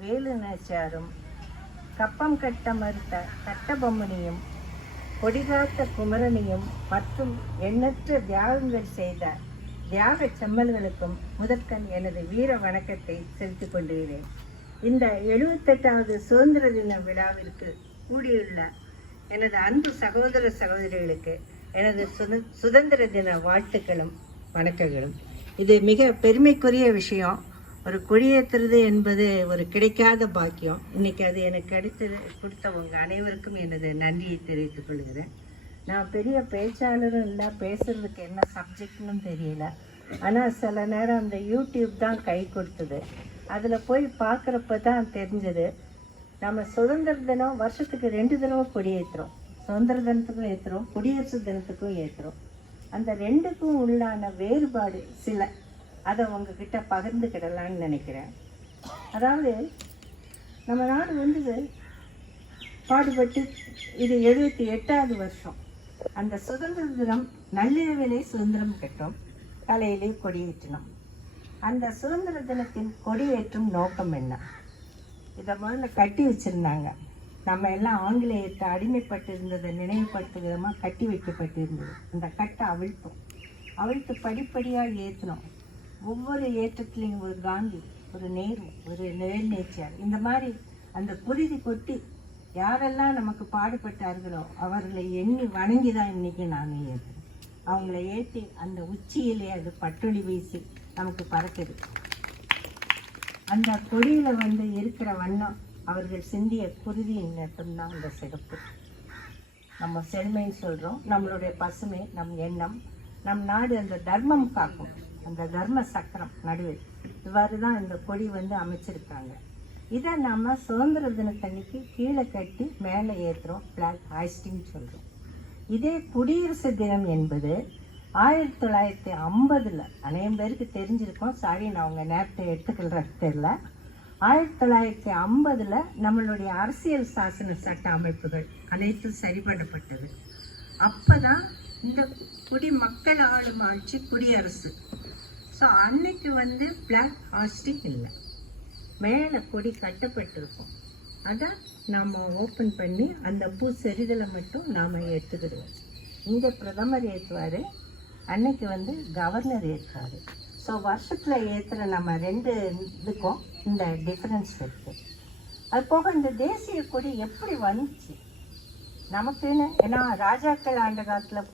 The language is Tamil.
வேலுநாச்சியாரும் கப்பம் கட்ட மறுத்த கட்டபொம்மனையும் கொடிகாத்த குமரனையும் மற்றும் எண்ணற்ற தியாகங்கள் செய்த தியாக செம்மல்களுக்கும் முதற்கண் எனது வீர வணக்கத்தை செலுத்திக் கொண்டுகிறேன். இந்த 78வது சுதந்திர தின விழாவிற்கு கூடியுள்ள எனது அன்பு சகோதர சகோதரிகளுக்கு எனது சுதந்திர தின வாழ்த்துக்களும் வணக்கங்களும். இது மிக பெருமைக்குரிய விஷயம். ஒரு கொடியேற்றுறது என்பது ஒரு கிடைக்காத பாக்கியம். இன்னைக்கு அது எனக்கு கொடுத்தவங்க அனைவருக்கும் எனது நன்றியை தெரிவித்துக் கொள்கிறேன். நான் பெரிய பேச்சாளரும் இல்லை, பேசுறதுக்கு என்ன சப்ஜெக்ட்னு தெரியல. ஆனால் சில நேரம் அந்த யூடியூப் தான் கை கொடுத்தது. அதில் போய் பார்க்குறப்ப தான் தெரிஞ்சது, நம்ம சுதந்திர தினம் வருஷத்துக்கு 2 தடவை கொடி ஏற்றுறோம். சுதந்திர தினத்துக்கும் ஏற்றுறோம், குடியரசு தினத்துக்கும் ஏற்றுறோம். அந்த 2க்கும் உள்ளான வேறுபாடு சில, அதை உங்ககிட்ட பகிர்ந்துக்கிடலான்னு நினைக்கிறேன். அதாவது நம்ம நாடு வந்து பாடுபட்டு இது 78வது வருஷம். அந்த சுதந்திர தினம் நள்ளிரவிலே சுதந்திரம் கட்டோம், காலையிலே கொடியேற்றினோம். அந்த சுதந்திர தினத்தின் கொடியேற்றும் நோக்கம் என்ன? இதை முதல்ல கட்டி வச்சுருந்தாங்க. நம்ம எல்லாம் ஆங்கிலேயர்கிட்ட அடிமைப்பட்டு இருந்ததை நினைவுபடுத்தும் விதமாக கட்டி வைக்கப்பட்டிருந்தது. அந்த கட்டை அவிழ்த்து படிப்படியாக ஏற்றினோம். ஒவ்வொரு ஏற்றத்துலேயும் ஒரு காந்தி, ஒரு நேரு, ஒரு வேலுநாச்சியார், இந்த மாதிரி அந்த குருதி கொட்டி யாரெல்லாம் நமக்கு பாடுபட்டார்களோ அவர்களை எண்ணி வணங்கி தான் இன்றைக்கி நாங்கள் ஏற்றுறோம். அவங்கள ஏற்றி அந்த உச்சியிலே அது பட்டொளி வீசி நமக்கு பறக்குது. அந்த கொடியில் வந்து இருக்கிற வண்ணம் அவர்கள் சிந்திய குருதியின் மட்டும்தான் அந்த சிறப்பு. நம்ம செழுமைன்னு சொல்கிறோம், நம்மளுடைய பசுமை, நம் எண்ணம், நம் நாடு அந்த தர்மம் காக்கும், அந்த தர்ம சக்கரம் நடுவில் இவ்வாறு தான் இந்த கொடி வந்து அமைச்சிருக்காங்க. இதை நம்ம சுதந்திர தினத்தன்னைக்கு கீழே கட்டி மேலே ஏற்றுறோம், பிளாக் ஹாய்ஸ்டிங் சொல்கிறோம். இதே குடியரசு தினம் என்பது 1950 அநேகம் பேருக்கு தெரிஞ்சிருக்கோம். சாரி, நான் அவங்க நேரத்தை எடுத்துக்கிறது தெரியல. 1950 நம்மளுடைய அரசியல் சாசன சட்ட அமைப்புகள் அனைத்தும் சரிபடப்பட்டது. அப்போ தான் இந்த மக்கள் ஆளும் ஆட்சி குடியரசு. ஸோ அன்னைக்கு வந்து பிளாக் ஹாஸ்டிங் இல்லை, மேலே கொடி கட்டப்பட்டிருக்கும். அதை நாம் ஓப்பன் பண்ணி அந்த பூ செறிதலை மட்டும் நாம் ஏற்றுக்கிடுவோம். இங்கே பிரதமர் ஏற்றுவார், அன்னைக்கு வந்து கவர்னர் ஏற்றுவார். ஸோ வருஷத்தில் ஏற்றுற நம்ம 2 இதுக்கும் இந்த டிஃப்ரென்ஸ் இருக்குது. அது போக இந்த தேசிய கொடி எப்படி வந்துச்சு நமக்குன்னு? ஏன்னா ராஜாக்கள் ஆண்ட காலத்தில்